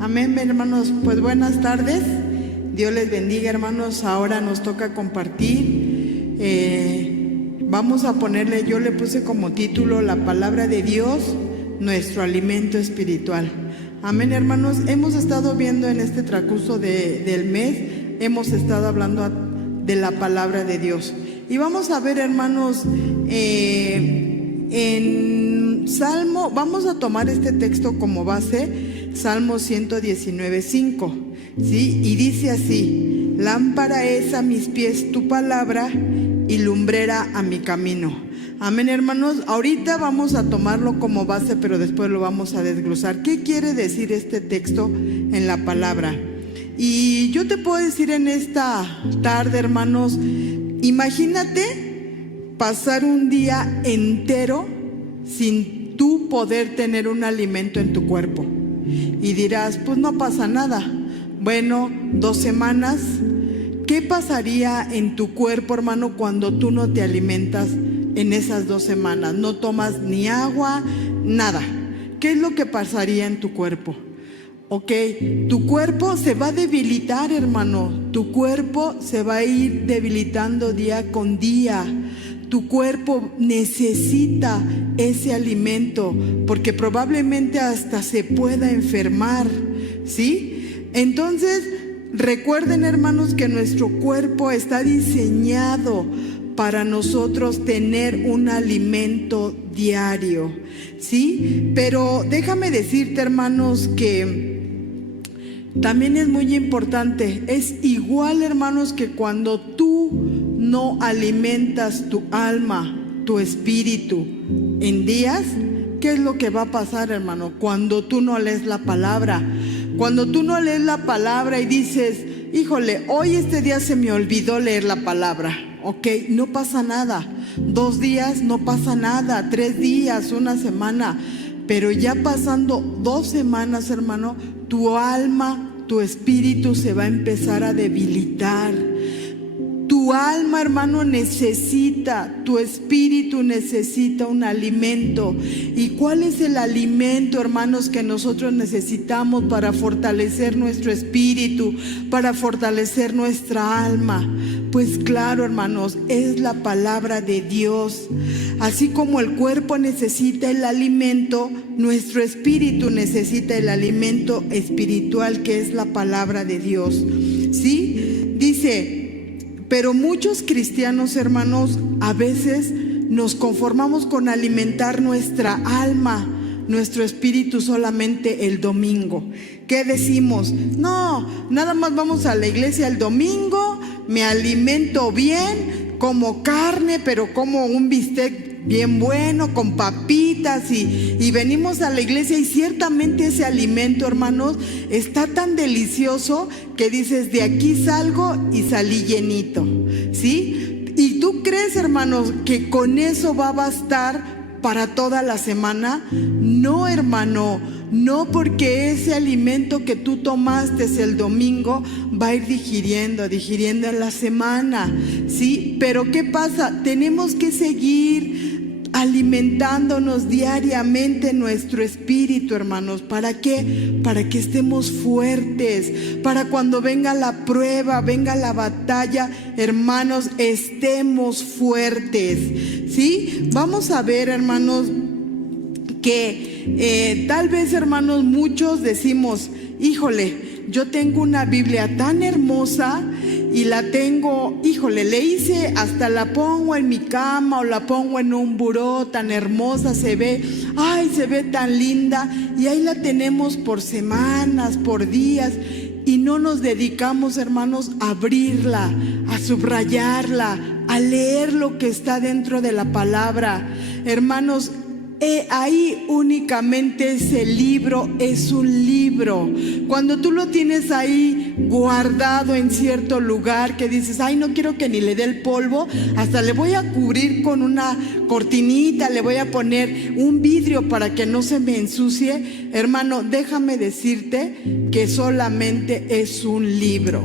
Amén, hermanos. Pues buenas tardes. Dios les bendiga, hermanos. Ahora nos toca compartir. Vamos a ponerle, yo le puse como título, la palabra de Dios, nuestro alimento espiritual. Amén, hermanos. Hemos estado viendo en este transcurso del mes, hemos estado hablando de la palabra de Dios. Y vamos a ver, hermanos, en Salmo, vamos a tomar este texto como base, Salmo 119:5, ¿sí? Y dice así: lámpara es a mis pies tu palabra y lumbrera a mi camino. Amén, hermanos. Ahorita vamos a tomarlo como base, pero después lo vamos a desglosar. ¿Qué quiere decir este texto en la palabra? Y yo te puedo decir en esta tarde, hermanos, imagínate pasar un día entero sin tú poder tener un alimento en tu cuerpo. Y dirás, pues no pasa nada. Bueno, 2 semanas. ¿Qué pasaría en tu cuerpo, hermano, cuando tú no te alimentas en esas 2 semanas? No tomas ni agua, nada. ¿Qué es lo que pasaría en tu cuerpo? Ok, tu cuerpo se va a debilitar, hermano. Tu cuerpo se va a ir debilitando día con día. Tu cuerpo necesita ese alimento porque probablemente hasta se pueda enfermar, ¿sí? Entonces, recuerden, hermanos, que nuestro cuerpo está diseñado para nosotros tener un alimento diario, ¿sí? Pero déjame decirte, hermanos, que también es muy importante, es igual, hermanos, que cuando tú no alimentas tu alma, tu espíritu en días, ¿qué es lo que va a pasar, hermano? Cuando tú no lees la palabra, cuando tú no lees la palabra y dices, híjole, hoy este día se me olvidó leer la palabra, ok, no pasa nada. 2 días no pasa nada, 3 días, 1 semana, pero ya pasando 2 semanas, hermano, tu alma, tu espíritu se va a empezar a debilitar. Tu alma, hermano, necesita, tu espíritu necesita un alimento. ¿Y cuál es el alimento, hermanos, que nosotros necesitamos para fortalecer nuestro espíritu, para fortalecer nuestra alma? Pues claro, hermanos, es la palabra de Dios. Así como el cuerpo necesita el alimento, nuestro espíritu necesita el alimento espiritual, que es la palabra de Dios. ¿Sí? Dice: pero muchos cristianos, hermanos, a veces nos conformamos con alimentar nuestra alma, nuestro espíritu solamente el domingo. ¿Qué decimos? No, nada más vamos a la iglesia el domingo, me alimento bien, como carne, pero como un bistec bien bueno, con papitas, y venimos a la iglesia, y ciertamente ese alimento, hermanos, está tan delicioso que dices, de aquí salgo y salí llenito, ¿sí? ¿Y tú crees, hermanos, que con eso va a bastar para toda la semana? No, hermano, no, porque ese alimento que tú tomaste el domingo va a ir digiriendo en la semana, ¿sí? Pero ¿qué pasa? Tenemos que seguir alimentándonos diariamente nuestro espíritu, hermanos. ¿Para qué? Para que estemos fuertes, para cuando venga la prueba, venga la batalla, hermanos, estemos fuertes, ¿sí? Vamos a ver, hermanos, que tal vez, hermanos, muchos decimos, híjole, yo tengo una Biblia tan hermosa y la tengo, híjole, le hice, hasta la pongo en mi cama o la pongo en un buró, tan hermosa se ve, ay, se ve tan linda, y ahí la tenemos por semanas, por días, y no nos dedicamos, hermanos, a abrirla, a subrayarla, a leer lo que está dentro de la palabra. Hermanos, ahí únicamente ese libro es un libro. Cuando tú lo tienes ahí guardado en cierto lugar, que dices, ay, no quiero que ni le dé el polvo, hasta le voy a cubrir con una cortinita, le voy a poner un vidrio para que no se me ensucie. Hermano, déjame decirte que solamente es un libro,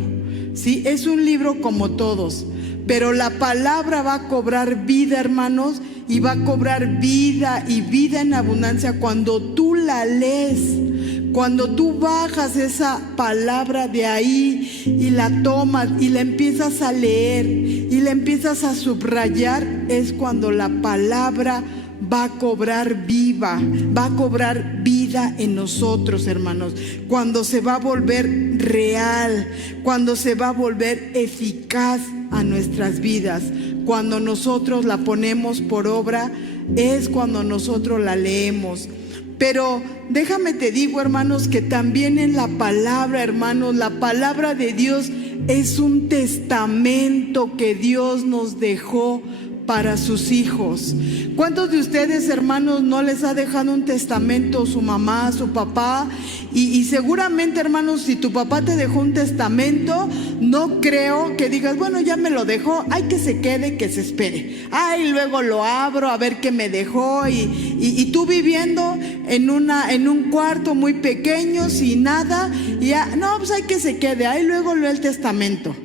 ¿sí? Es un libro como todos, pero la palabra va a cobrar vida, hermanos, y va a cobrar vida y vida en abundancia cuando tú la lees, Cuando tú bajas esa palabra de ahí y la tomas y la empiezas a leer y la empiezas a subrayar, es cuando la palabra va a cobrar vida en nosotros, hermanos. Cuando se va a volver real, cuando se va a volver eficaz a nuestras vidas. Cuando nosotros la ponemos por obra, es cuando nosotros la leemos. Pero déjame te digo, hermanos, que también en la palabra, hermanos, la palabra de Dios es un testamento que Dios nos dejó para sus hijos. ¿Cuántos de ustedes, hermanos, no les ha dejado un testamento su mamá, su papá? Y seguramente, hermanos, si tu papá te dejó un testamento, no creo que digas, bueno, ya me lo dejó, hay que se quede, que se espere. Ay, luego lo abro a ver qué me dejó. Y tú viviendo en un cuarto muy pequeño, sin nada, y ya, no, pues hay que se quede, ahí luego leo el testamento.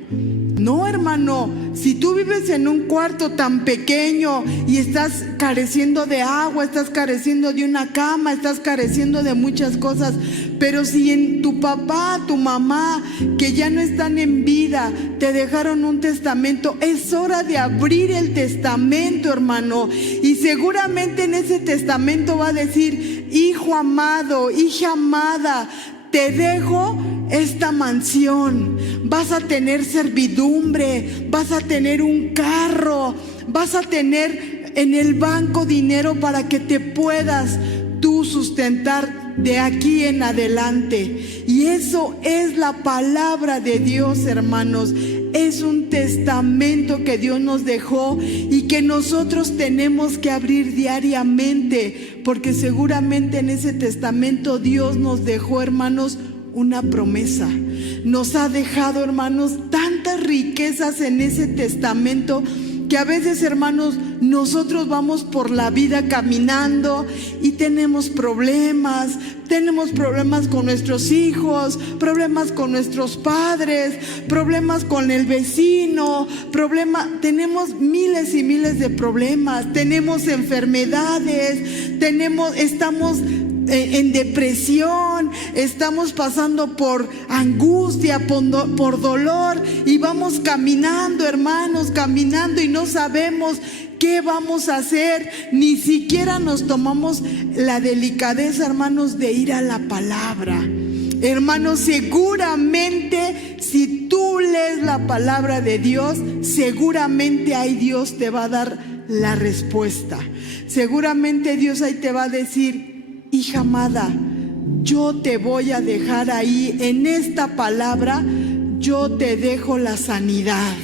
No, hermano, si tú vives en un cuarto tan pequeño y estás careciendo de agua, estás careciendo de una cama, estás careciendo de muchas cosas, pero si en tu papá, tu mamá, que ya no están en vida, te dejaron un testamento, es hora de abrir el testamento, hermano. Y seguramente en ese testamento va a decir, hijo amado, hija amada, te dejo esta mansión, vas a tener servidumbre, vas a tener un carro, vas a tener en el banco dinero para que te puedas tú sustentar de aquí en adelante. Y eso es la palabra de Dios, hermanos. Es un testamento que Dios nos dejó y que nosotros tenemos que abrir diariamente, porque seguramente en ese testamento Dios nos dejó, hermanos, una promesa. Nos ha dejado, hermanos, tantas riquezas en ese testamento que a veces, hermanos, nosotros vamos por la vida caminando y tenemos problemas con nuestros hijos, problemas con nuestros padres, problemas con el vecino, tenemos miles y miles de problemas, tenemos enfermedades, estamos en depresión, estamos pasando por angustia, por dolor, y vamos caminando, hermanos, caminando, y no sabemos qué vamos a hacer. Ni siquiera nos tomamos la delicadeza, hermanos, de ir a la palabra. Hermanos, seguramente si tú lees la palabra de Dios, seguramente ahí Dios te va a dar la respuesta. Seguramente Dios ahí te va a decir, hija amada, yo te voy a dejar ahí, en esta palabra, yo te dejo la sanidad.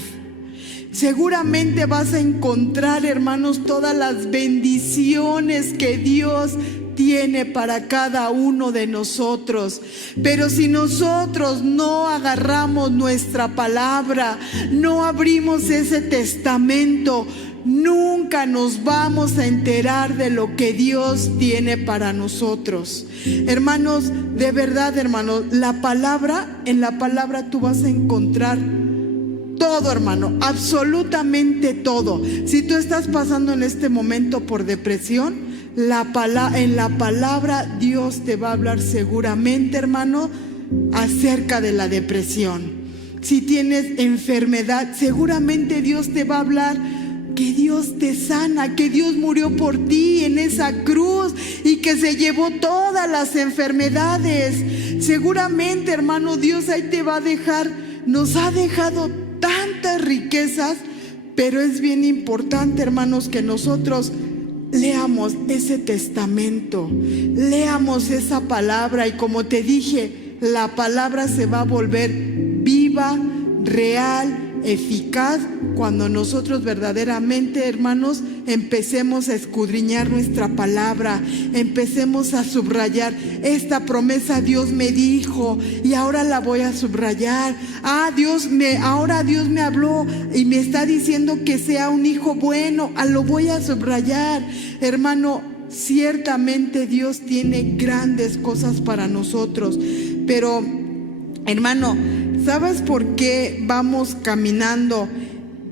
Seguramente vas a encontrar, hermanos, todas las bendiciones que Dios tiene para cada uno de nosotros. Pero si nosotros no agarramos nuestra palabra, no abrimos ese testamento, nunca nos vamos a enterar de lo que Dios tiene para nosotros. Hermanos, de verdad, hermanos, en la palabra tú vas a encontrar todo, hermano, absolutamente todo. Si tú estás pasando en este momento por depresión, en la palabra Dios te va a hablar seguramente, hermano, acerca de la depresión. Si tienes enfermedad, seguramente Dios te va a hablar que Dios te sana, que Dios murió por ti en esa cruz y que se llevó todas las enfermedades. Seguramente, hermano, Dios ahí te va a dejar, nos ha dejado tantas riquezas, pero es bien importante, hermanos, que nosotros leamos ese testamento, leamos esa palabra, y como te dije, la palabra se va a volver viva, real, eficaz, cuando nosotros verdaderamente, hermanos, empecemos a escudriñar nuestra palabra, empecemos a subrayar esta promesa. Dios me dijo y ahora la voy a subrayar. Ahora Dios me habló y me está diciendo que sea un hijo bueno, lo voy a subrayar. Hermano, ciertamente Dios tiene grandes cosas para nosotros, pero, hermano, ¿sabes por qué vamos caminando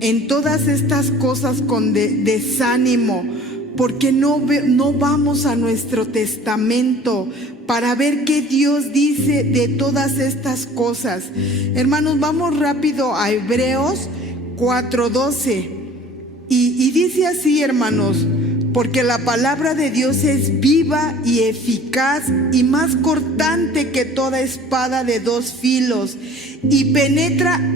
en todas estas cosas con desánimo? porque no vamos a nuestro testamento para ver qué Dios dice de todas estas cosas. Hermanos, vamos rápido a Hebreos 4:12. Y dice así, hermanos: porque la palabra de Dios es viva y eficaz y más cortante que toda espada de dos filos, y penetra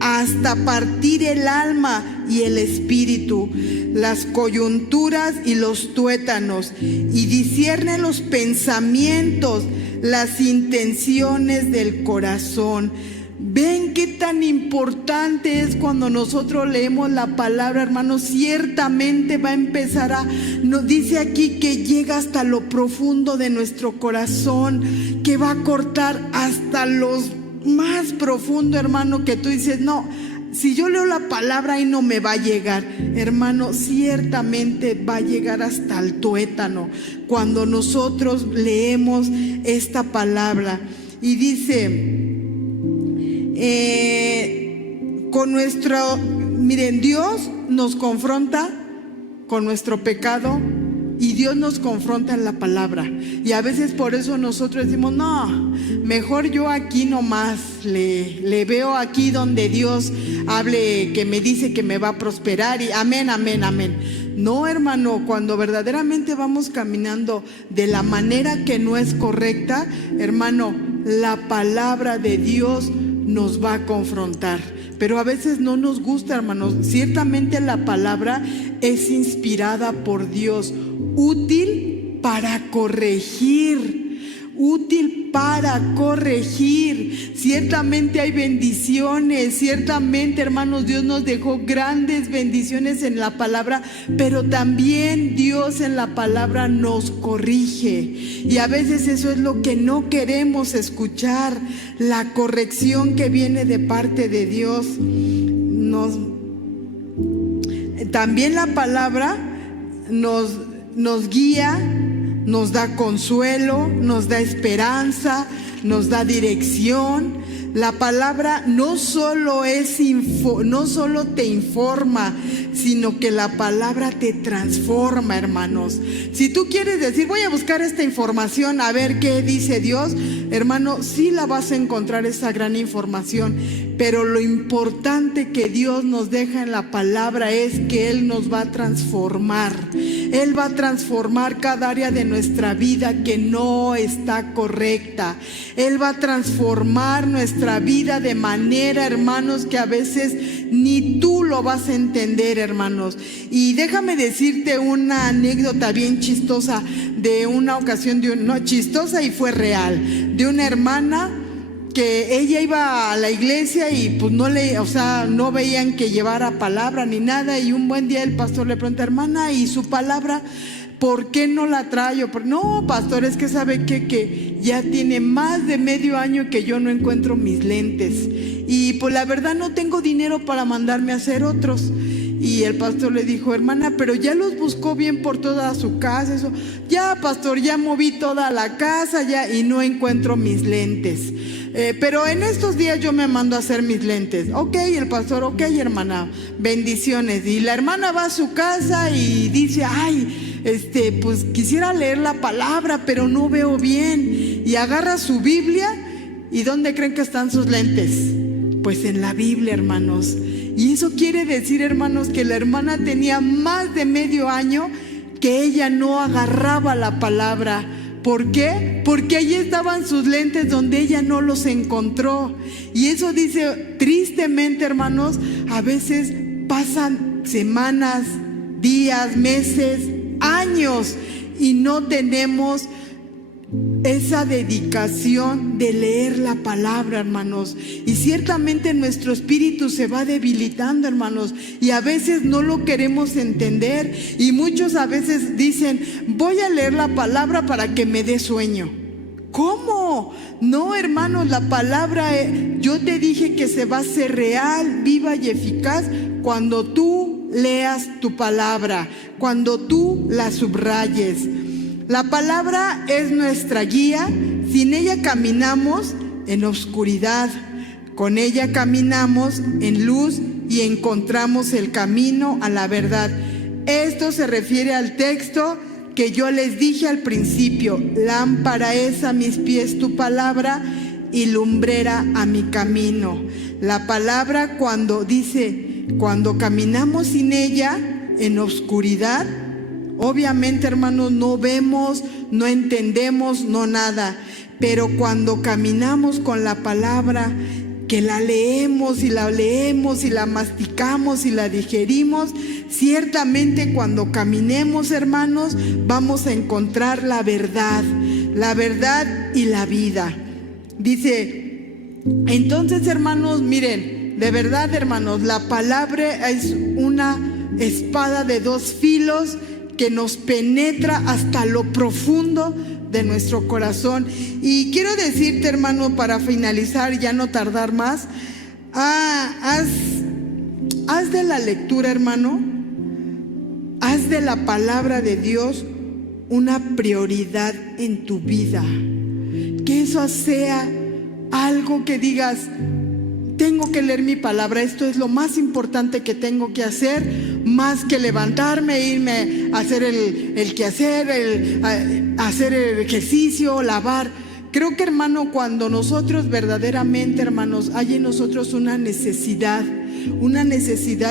hasta partir el alma y el espíritu, las coyunturas y los tuétanos, y discierne los pensamientos, las intenciones del corazón. ¿Ven qué tan importante es cuando nosotros leemos la palabra, hermanos? Ciertamente va a empezar nos dice aquí que llega hasta lo profundo de nuestro corazón, que va a cortar hasta los más profundo, hermano, que tú dices, no, si yo leo la palabra ahí no me va a llegar. Hermano, ciertamente va a llegar hasta el tuétano cuando nosotros leemos esta palabra. Y dice, miren, Dios nos confronta con nuestro pecado y Dios nos confronta en la palabra. Y a veces por eso nosotros decimos, no, mejor yo aquí nomás le veo aquí donde Dios hable, que me dice que me va a prosperar y amén, amén, amén. No, hermano, cuando verdaderamente vamos caminando de la manera que no es correcta, hermano, la palabra de Dios nos va a confrontar. Pero a veces no nos gusta, hermanos. Ciertamente la palabra es inspirada por Dios, útil para corregir, útil para corregir. Ciertamente hay bendiciones, ciertamente, hermanos, Dios nos dejó grandes bendiciones en la palabra, pero también Dios en la palabra nos corrige. Y a veces eso es lo que no queremos escuchar, la corrección que viene de parte de Dios. También la palabra nos guía, nos da consuelo, nos da esperanza, nos da dirección. La palabra no solo te informa, sino que la palabra te transforma, hermanos. Si tú quieres decir, voy a buscar esta información a ver qué dice Dios, hermano, sí la vas a encontrar, esa gran información. Pero lo importante que Dios nos deja en la palabra es que Él nos va a transformar. Él va a transformar cada área de nuestra vida que no está correcta. Él va a transformar nuestra vida de manera, hermanos, que a veces ni tú lo vas a entender, hermanos. Y déjame decirte una anécdota bien chistosa de una ocasión, chistosa y fue real, de una hermana que ella iba a la iglesia y pues no veían que llevara palabra ni nada, y un buen día el pastor le pregunta, hermana, ¿y su palabra por qué no la trae? No, pastor, es que sabe que ya tiene más de medio año que yo no encuentro mis lentes y pues la verdad no tengo dinero para mandarme a hacer otros. Y el pastor le dijo, hermana, pero ya los buscó bien por toda su casa. Eso, ya, pastor, ya moví toda la casa ya y no encuentro mis lentes. Pero en estos días yo me mando a hacer mis lentes. Ok, el pastor, ok, hermana, bendiciones. Y la hermana va a su casa y dice, ay, pues quisiera leer la palabra, pero no veo bien. Y agarra su Biblia. ¿Y dónde creen que están sus lentes? Pues en la Biblia, hermanos. Y eso quiere decir, hermanos, que la hermana tenía más de medio año que ella no agarraba la palabra. ¿Por qué? Porque allí estaban sus lentes donde ella no los encontró. Y eso dice, tristemente, hermanos, a veces pasan semanas, días, meses, años y no tenemos esa dedicación de leer la palabra, hermanos. Y ciertamente nuestro espíritu se va debilitando, hermanos, y a veces no lo queremos entender. Y muchos a veces dicen, voy a leer la palabra para que me dé sueño. ¿Cómo? No, hermanos, la palabra, yo te dije que se va a hacer real, viva y eficaz cuando tú leas tu palabra, cuando tú la subrayes. La palabra es nuestra guía. Sin ella caminamos en oscuridad, con ella caminamos en luz y encontramos el camino a la verdad. Esto se refiere al texto que yo les dije al principio: lámpara es a mis pies tu palabra y lumbrera a mi camino. La palabra, cuando dice, cuando caminamos sin ella en oscuridad, obviamente, hermanos, no vemos, no entendemos, no nada. Pero cuando caminamos con la palabra, que la leemos y la masticamos y la digerimos, ciertamente cuando caminemos, hermanos, vamos a encontrar la verdad y la vida. Dice, entonces, hermanos, miren, de verdad, hermanos, la palabra es una espada de dos filos que nos penetra hasta lo profundo de nuestro corazón. Y quiero decirte, hermano, para finalizar, ya no tardar más, haz de la lectura, hermano, haz de la palabra de Dios una prioridad en tu vida. Que eso sea algo que digas: tengo que leer mi palabra, esto es lo más importante que tengo que hacer, más que levantarme, irme a hacer el quehacer, hacer el ejercicio, lavar. Creo que, hermano, cuando nosotros verdaderamente, hermanos, hay en nosotros una necesidad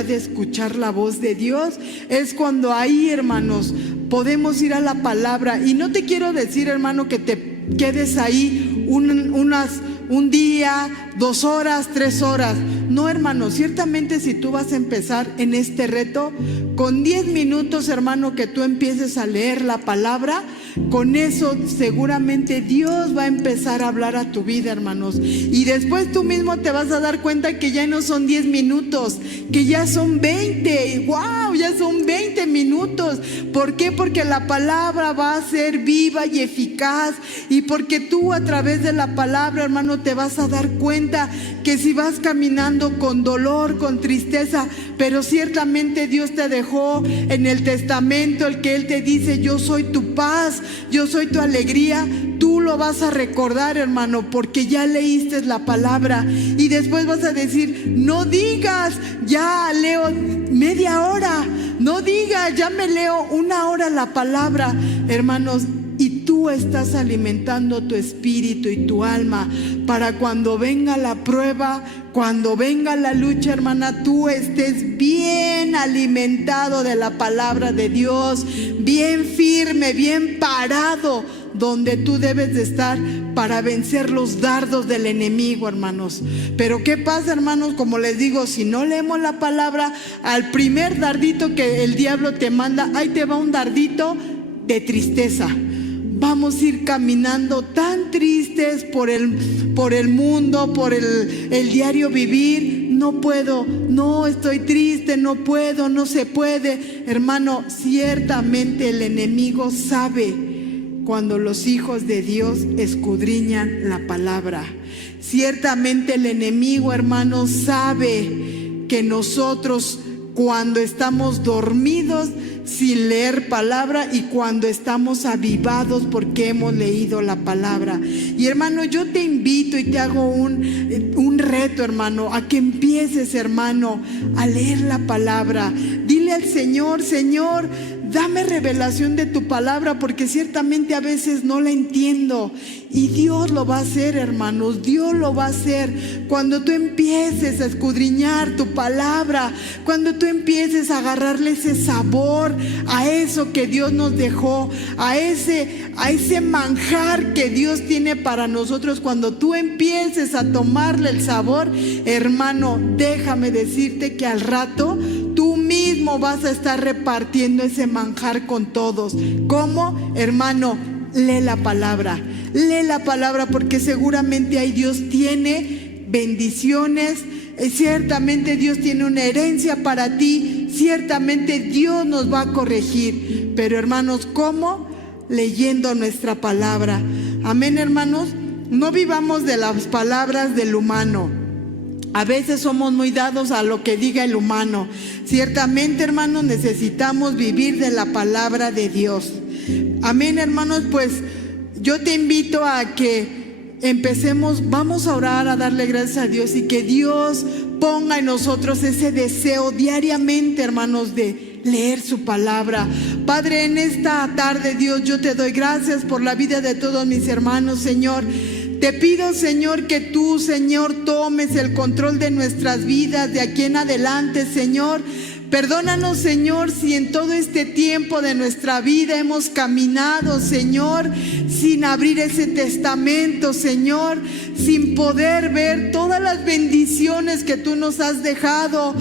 de escuchar la voz de Dios, es cuando ahí, hermanos, podemos ir a la palabra. Y no te quiero decir, hermano, que te quedes ahí un día, 2 horas, 3 horas. No, hermano, ciertamente si tú vas a empezar en este reto, con 10 minutos, hermano, que tú empieces a leer la palabra, con eso seguramente Dios va a empezar a hablar a tu vida, hermanos. Y después tú mismo te vas a dar cuenta que ya no son 10 minutos, que ya son 20. ¡Wow! Ya son 20 minutos. ¿Por qué? Porque la palabra va a ser viva y eficaz. Y porque tú, a través de la palabra, hermano, te vas a dar cuenta que si vas caminando con dolor, con tristeza, pero ciertamente Dios te dejó en el testamento el que Él te dice: yo soy tu paz, yo soy tu alegría. Tú lo vas a recordar, hermano, porque ya leíste la palabra. Y después vas a decir: no digas, ya leo media hora, no digas, ya me leo 1 hora la palabra, hermanos. Y tú estás alimentando tu espíritu y tu alma para cuando venga la prueba, cuando venga la lucha, hermana, tú estés bien alimentado de la palabra de Dios, bien firme, bien parado donde tú debes de estar para vencer los dardos del enemigo, hermanos. Pero ¿qué pasa, hermanos? Como les digo, si no leemos la palabra, al primer dardito que el diablo te manda, ahí te va un dardito de tristeza. Vamos a ir caminando tan tristes por el mundo, por el diario vivir. No puedo, no, estoy triste, no puedo, no se puede. Hermano, ciertamente el enemigo sabe cuando los hijos de Dios escudriñan la palabra. Ciertamente el enemigo, hermano, sabe que nosotros, cuando estamos dormidos sin leer palabra, y cuando estamos avivados porque hemos leído la palabra. Y, hermano, yo te invito y te hago un reto, hermano, a que empieces, hermano, a leer la palabra. Dile al Señor: Señor, dame revelación de tu palabra, porque ciertamente a veces no la entiendo. Y Dios lo va a hacer, hermanos, Dios lo va a hacer. Cuando tú empieces a escudriñar tu palabra, cuando tú empieces a agarrarle ese sabor a eso que Dios nos dejó, a ese manjar que Dios tiene para nosotros, cuando tú empieces a tomarle el sabor, hermano, déjame decirte que al rato tú mismo vas a estar repartiendo ese manjar con todos. ¿Cómo? Hermano, lee la palabra, porque seguramente ahí Dios tiene bendiciones, ciertamente Dios tiene una herencia para ti, ciertamente Dios nos va a corregir. Pero, hermanos, ¿cómo? Leyendo nuestra palabra. Amén, hermanos. No vivamos de las palabras del humano. A veces somos muy dados a lo que diga el humano. Ciertamente, hermanos, necesitamos vivir de la palabra de Dios. Amén, hermanos. Pues yo te invito a que empecemos, vamos a orar, a darle gracias a Dios, y que Dios ponga en nosotros ese deseo diariamente, hermanos, de leer su palabra. Padre, en esta tarde, Dios, yo te doy gracias por la vida de todos mis hermanos, Señor. Te pido, Señor, que tú, Señor, tomes el control de nuestras vidas de aquí en adelante, Señor. Perdónanos, Señor, si en todo este tiempo de nuestra vida hemos caminado, Señor, sin abrir ese testamento, Señor, sin poder ver todas las bendiciones que tú nos has dejado.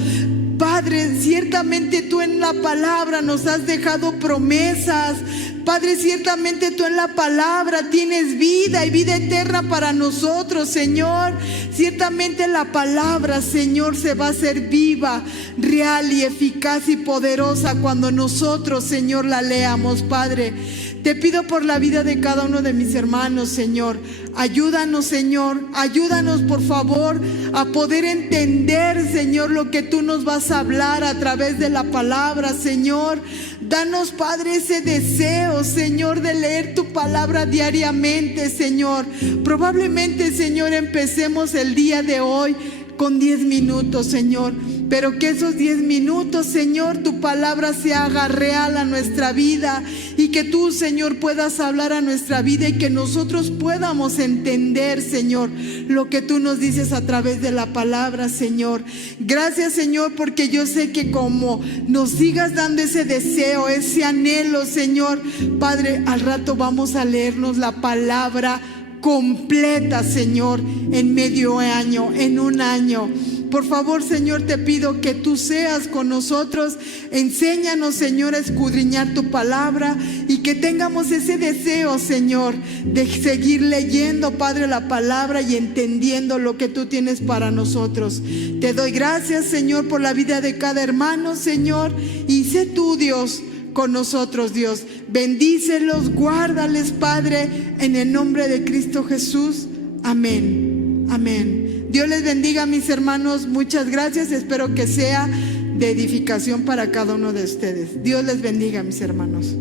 Padre, ciertamente tú en la palabra nos has dejado promesas. Padre, ciertamente tú en la palabra tienes vida y vida eterna para nosotros, Señor. Ciertamente la palabra, Señor, se va a hacer viva, real y eficaz y poderosa cuando nosotros, Señor, la leamos, Padre. Te pido por la vida de cada uno de mis hermanos, Señor. Ayúdanos, Señor. Ayúdanos, por favor, a poder entender, Señor, lo que tú nos vas a hablar a través de la palabra, Señor. Danos, Padre, ese deseo, Señor, de leer tu palabra diariamente, Señor. Probablemente, Señor, empecemos el día de hoy con 10 minutos, Señor. Pero que esos 10 minutos, Señor, tu palabra se haga real a nuestra vida. Y que tú, Señor, puedas hablar a nuestra vida y que nosotros podamos entender, Señor, lo que tú nos dices a través de la palabra, Señor. Gracias, Señor, porque yo sé que como nos sigas dando ese deseo, ese anhelo, Señor, Padre, al rato vamos a leernos la palabra completa, Señor, en medio año, en un año. Por favor, Señor, te pido que tú seas con nosotros. Enséñanos, Señor, a escudriñar tu palabra y que tengamos ese deseo, Señor, de seguir leyendo, Padre, la palabra y entendiendo lo que tú tienes para nosotros. Te doy gracias, Señor, por la vida de cada hermano, Señor, y sé tú, Dios, con nosotros, Dios. Bendícelos, guárdales, Padre, en el nombre de Cristo Jesús. Amén. Amén. Dios les bendiga, mis hermanos. Muchas gracias. Espero que sea de edificación para cada uno de ustedes. Dios les bendiga, mis hermanos.